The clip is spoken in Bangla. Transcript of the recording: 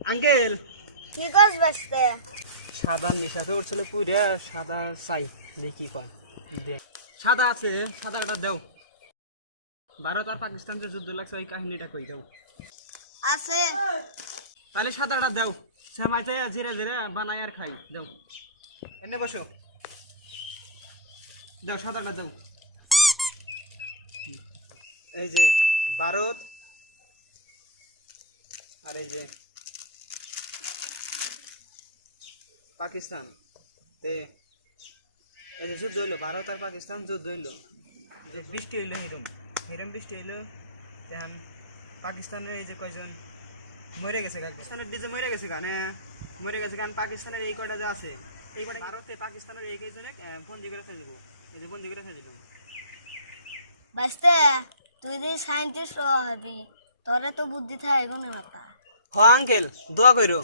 আঙ্কেল কি করছ বাসতে? সাদা নিশাতে উঠছিল পুরা সাদা চাই দেখি কয় দেখ সাদা আছে সাদাটা দাও ভারত আর পাকিস্তান যে যুদ্ধ লাগছে ওই কাহিনীটা কই দাও আছে তাহলে সাদাটা দাও সেমাইতে ধীরে ধীরে বানাই আর খাই দাও এনে বসো দাও সাদাটা দাও এই যে ভারত আর এই যে পাকিস্তান এই যে যুদ্ধ হইলো ভারত আর পাকিস্তান যুদ্ধ হইলো বৃষ্টি হইলো হিরম হিরম বৃষ্টি হইলো এখন পাকিস্তানের এই যে কয়জন মরে গেছে পাকিস্তানের ডিজে মরে গেছে গানে মরে গেছে কারণ পাকিস্তানের এই কয়টা যে আছে এই কয়টা ভারতে পাকিস্তানের এই কয়জনে বন্দি করে ফেলে দেবো এই যে বন্দি করে ফেলে দেবো বাসতে তুই যে সায়েন্টিস্ট হবি তোরে তো বুদ্ধি থাকে গুনে মাথা হ আঙ্কেল দোয়া কইরো